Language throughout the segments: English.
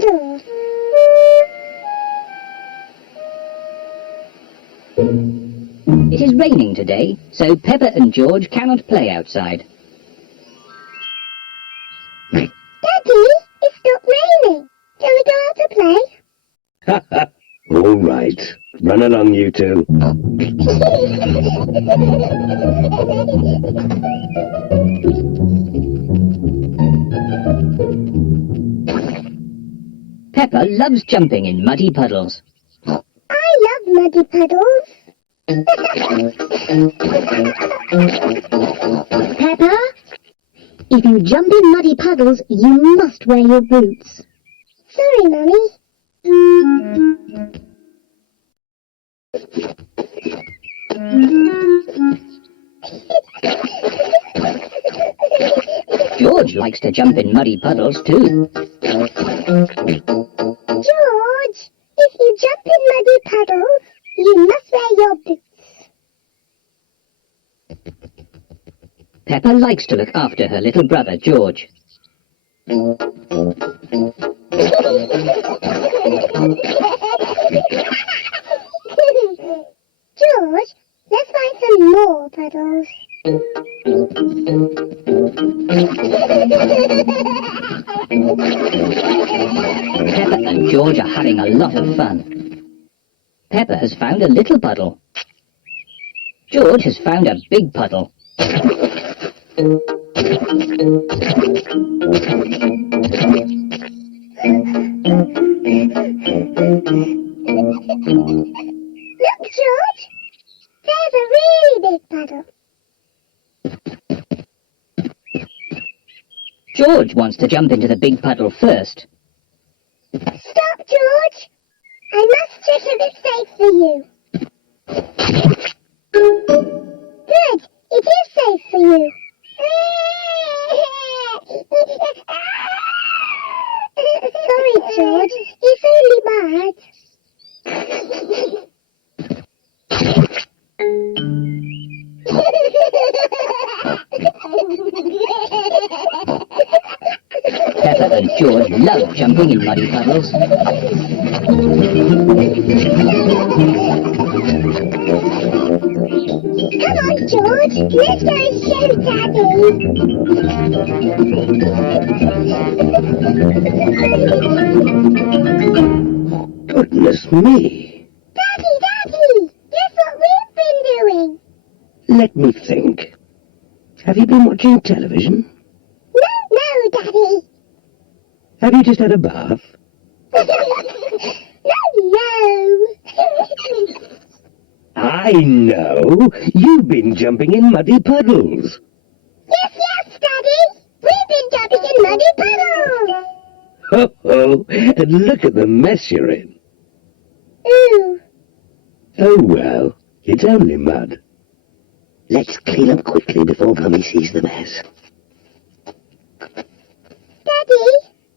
puddles. It is raining today, so Peppa and George cannot play outside. Daddy, it's stopped raining. Shall we go out to play? Ha ha! All right. Run along, you two. Peppa loves jumping in muddy puddles. I love muddy puddles. Peppa, if you jump in muddy puddles, you must wear your boots. Sorry, Mummy. George likes to jump in muddy puddles too. George, if you jump in muddy puddles, you must wear your boots. Peppa likes to look after her little brother George. George, let's find some more puddles. Peppa and George are having a lot of fun. Peppa has found a little puddle. George has found a big puddle. Look, George. There's a really big puddle. George wants to jump into the big puddle first. Stop, George. I must check if it's safe for you. Good. It is safe for you. Sorry, George. It's only bad. Peppa and George love jumping in muddy puddles. Come on, George. Let's go and show Daddy. Goodness me. Daddy, guess what we've been doing? Let me think. Have you been watching television? No, Daddy. Have you just had a bath? No. I know. You've been jumping in muddy puddles. Yes, Daddy. We've been jumping in muddy puddles. Ho ho! And look at the mess you're in. Ooh. Oh well, it's only mud. Let's clean up quickly before Mummy sees the mess. Daddy,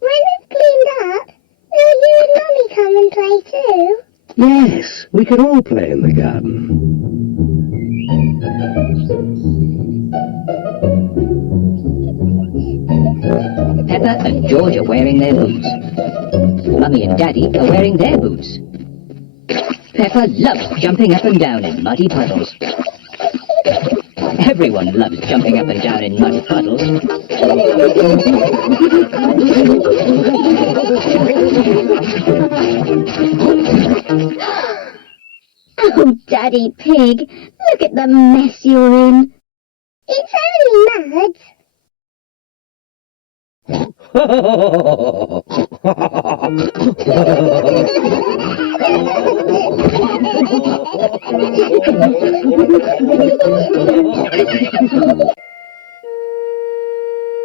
when we've cleaned up, will you and Mummy come and play too? Yes, we can all play in the garden. Peppa and George are wearing their boots. Mummy and Daddy are wearing their boots. Peppa loves jumping up and down in muddy puddles. Everyone loves jumping up and down in muddy puddles. Oh, Daddy Pig, look at the mess you're in. It's only mud.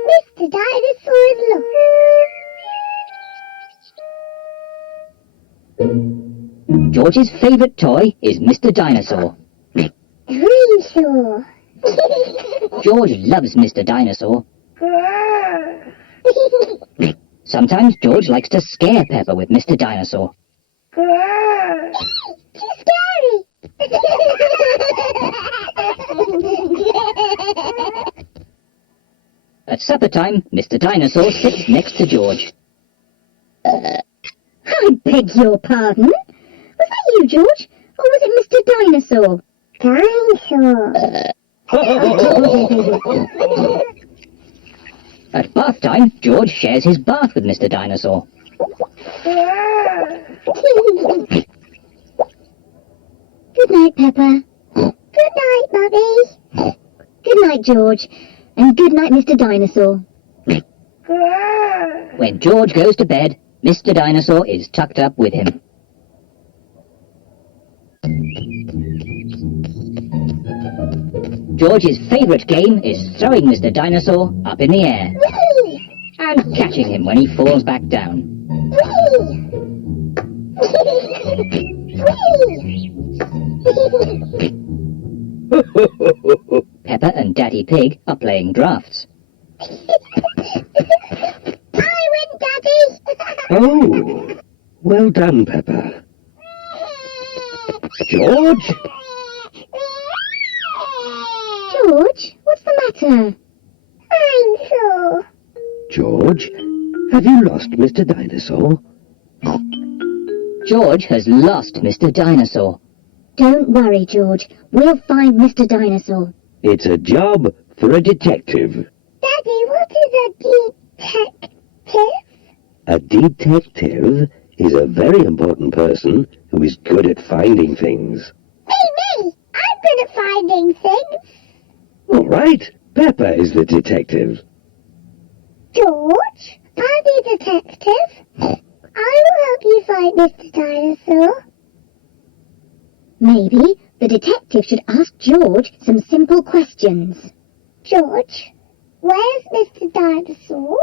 Mr. Dinosaur is lost. George's favourite toy is Mr. Dinosaur. Dinosaur. George loves Mr. Dinosaur. Sometimes George likes to scare Peppa with Mr. Dinosaur. Too scary. At supper time, Mr. Dinosaur sits next to George. I beg your pardon. Was that you, George? Or was it Mr. Dinosaur? Dinosaur. At bath time, George shares his bath with Mr. Dinosaur. Good night, Peppa. Good night, Mummy. Good night, George. And good night, Mr. Dinosaur. When George goes to bed, Mr. Dinosaur is tucked up with him. George's favourite game is throwing Mr. Dinosaur up in the air and catching him when he falls back down. Peppa and Daddy Pig are playing drafts. I win, Daddy. Oh, well done, Peppa. George? George, what's the matter? I'm sure. George, have you lost Mr. Dinosaur? George has lost Mr. Dinosaur. Don't worry, George. We'll find Mr. Dinosaur. It's a job for a detective. Daddy, what is a detective? A detective is a very important person who is good at finding things. Me! I'm good at finding things. All right, Peppa is the detective. George, I'll be detective. I will help you find Mr. Dinosaur. Maybe the detective should ask George some simple questions. George, where's Mr. Dinosaur?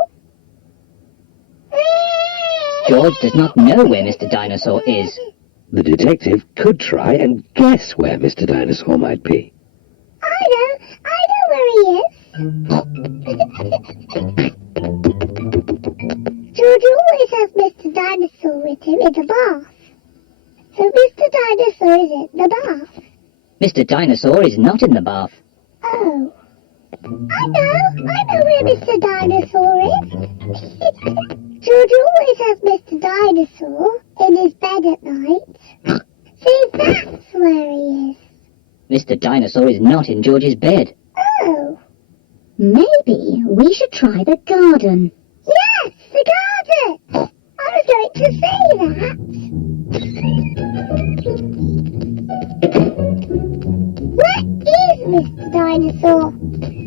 George does not know where Mr. Dinosaur is. The detective could try and guess where Mr. Dinosaur might be. I know where he is. George always has Mr. Dinosaur with him in the bath. So Mr. Dinosaur is in the bath. Mr. Dinosaur is not in the bath. Oh. I know where Mr. Dinosaur is. George always has Mr. Dinosaur in his bed at night. See, that's where he is. Mr. Dinosaur is not in George's bed. Oh. Maybe we should try the garden. Yes, the garden! I was going to say that. Where is Mr. Dinosaur?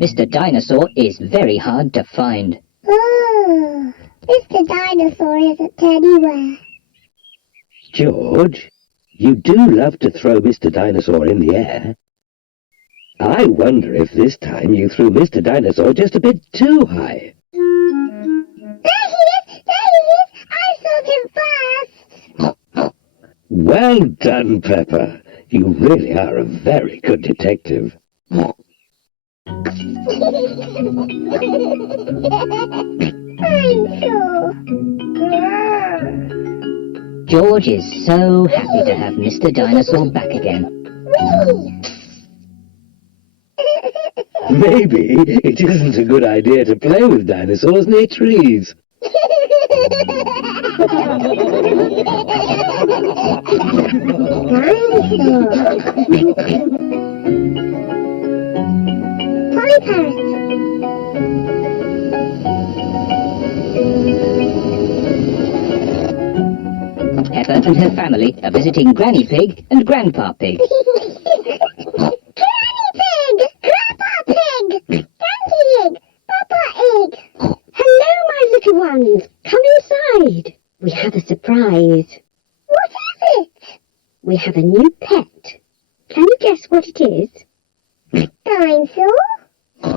Mr. Dinosaur is very hard to find. Oh, Mr. Dinosaur isn't anywhere. George, you do love to throw Mr. Dinosaur in the air. I wonder if this time you threw Mr. Dinosaur just a bit too high. There he is! I saw him first! Well done, Peppa. You really are a very good detective. I'm sure. George is so happy to have Mr. Dinosaur back again. Whee! Maybe it isn't a good idea to play with dinosaurs near trees. Polly Parrot. Peppa and her family are visiting Granny Pig and Grandpa Pig. Ones, come inside. We have a surprise. What is it? We have a new pet. Can you guess what it is? Dinosaur? No,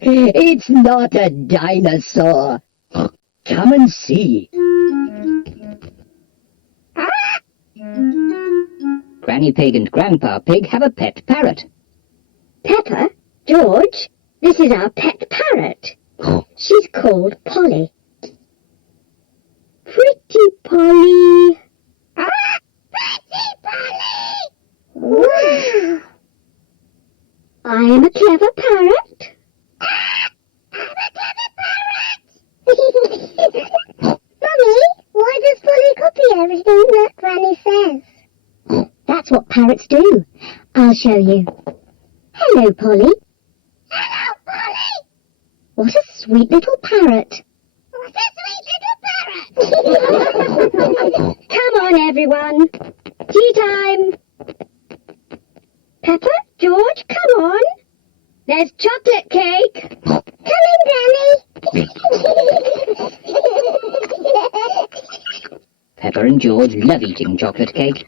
it's not a dinosaur. Come and see. Granny Pig and Grandpa Pig have a pet parrot. Peppa, George, this is our pet parrot. She's called Polly. Pretty Polly. Pretty Polly! Wow! I'm a clever parrot. I'm a clever parrot! Mummy, parrots do. I'll show you. Hello, Polly. Hello, Polly. What a sweet little parrot. What a sweet little parrot. Come on, everyone. Tea time. Peppa, George, come on. There's chocolate cake. Coming, Granny. Peppa and George love eating chocolate cake,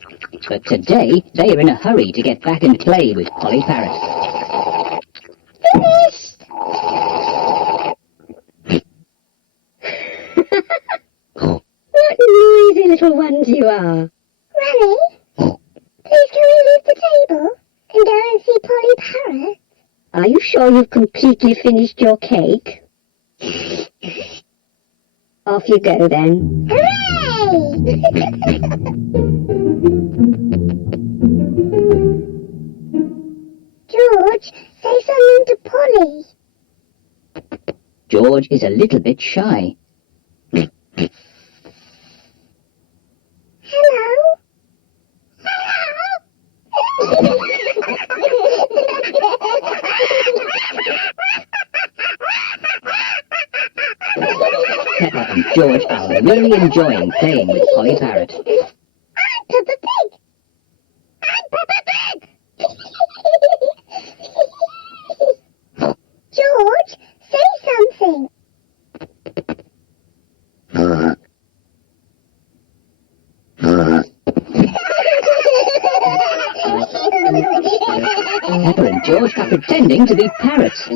but today they are in a hurry to get back and play with Polly Parrot. Finished. What noisy little ones you are. Granny, please can we leave the table and go and see Polly Parrot? Are you sure you've completely finished your cake? Off you go then. Hooray! George, say something to Polly. George is a little bit shy. Hello? Peppa and George are really enjoying playing with Polly Parrot. I'm Peppa Pig. I'm Peppa Pig. George, say something. Peppa and George are pretending to be parrots. Hi,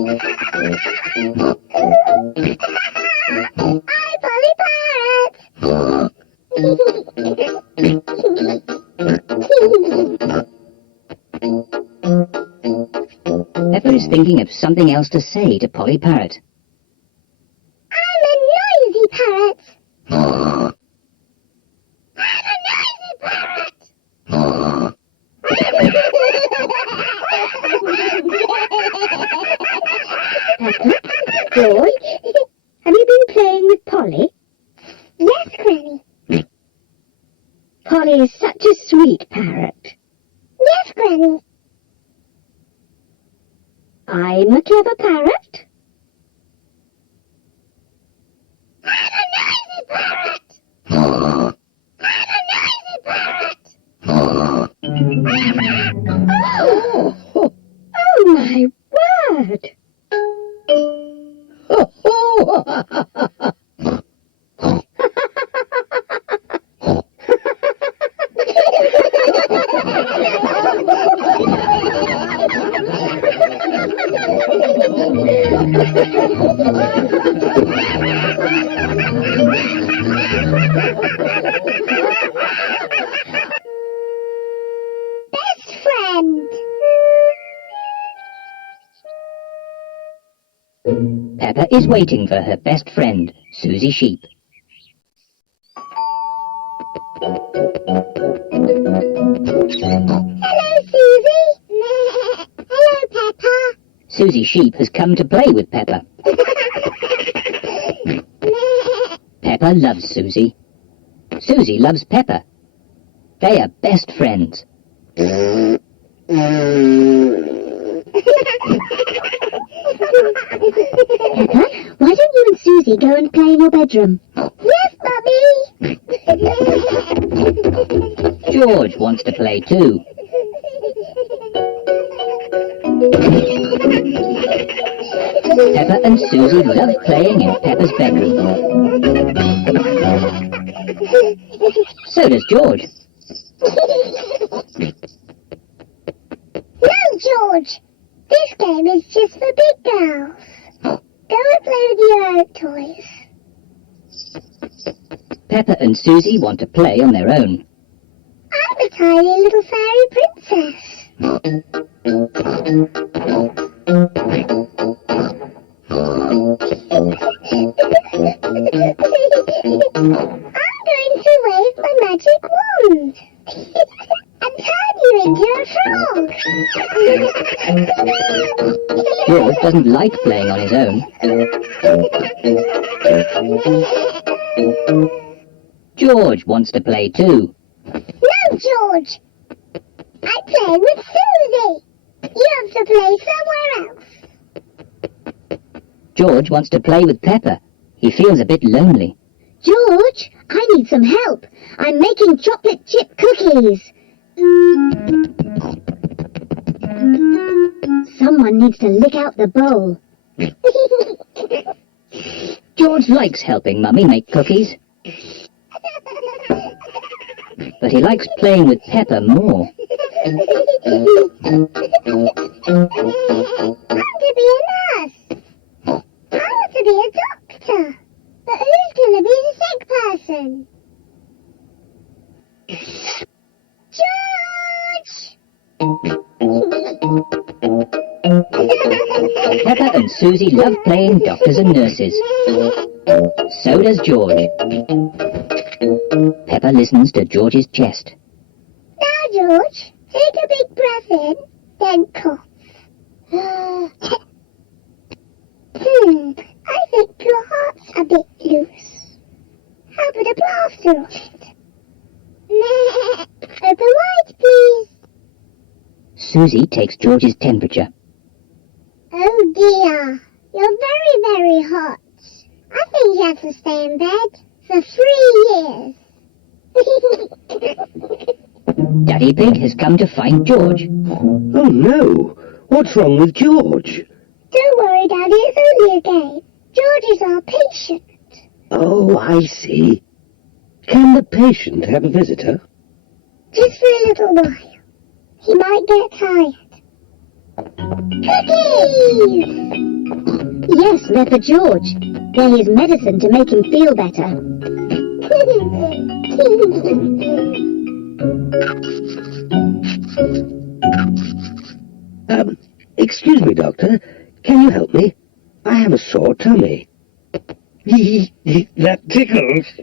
Polly Parrot. Peppa is thinking of something else to say to Polly Parrot. I'm a noisy parrot. I'm a noisy parrot. Peppa, George, have you been playing with Polly? Yes, Granny. Polly is such a sweet parrot. Yes, Granny. I'm a clever parrot. I'm a noisy parrot. I'm a noisy parrot. Oh my word! Best friend. Peppa is waiting for her best friend, Susie Sheep. Hello, Susie. Hello, Peppa. Susie Sheep has come to play with Peppa. Peppa loves Susie. Susie loves Peppa. They are best friends. Peppa, why don't you and Susie go and play in your bedroom? Yes, Mummy. George wants to play too. Peppa and Susie love playing in Peppa's bedroom. So does George. No, George. This game is just for big girls. Go and play with your own toys. Peppa and Susie want to play on their own. I'm a tiny little fairy princess. I'm going to wave my magic wand and turn you into a frog. George doesn't like playing on his own. George wants to play too. No, George. I'm playing with Susie. You have to play somewhere else. George wants to play with Peppa. He feels a bit lonely. George, I need some help. I'm making chocolate chip cookies. Someone needs to lick out the bowl. George likes helping Mummy make cookies, but he likes playing with Peppa more. I want to be a nurse. I want to be a doctor. But who's going to be the sick person? George! Peppa and Susie love playing doctors and nurses. So does George. Peppa listens to George's chest. Now, George, take a big breath in, then cough. I think your heart's a bit loose. How about a plaster on it? Open wide, please. Susie takes George's temperature. Oh dear, you're very, very hot. I think you have to stay in bed for 3 years. Daddy Pig has come to find George. Oh no! What's wrong with George? Don't worry, Daddy, it's only a game. George is our patient. Oh, I see. Can the patient have a visitor? Just for a little while. He might get tired. Cookies! Yes, they're for George. They're his medicine to make him feel better. Excuse me, Doctor. Can you help me? I have a sore tummy. That tickles. I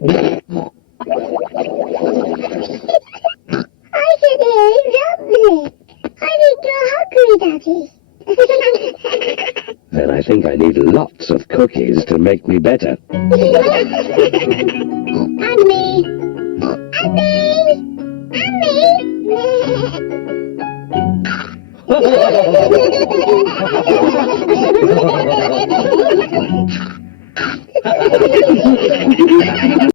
can hear him rumbling. I think you're hungry, Daddy. Then I think I need lots of cookies to make me better. And me. And me. And me.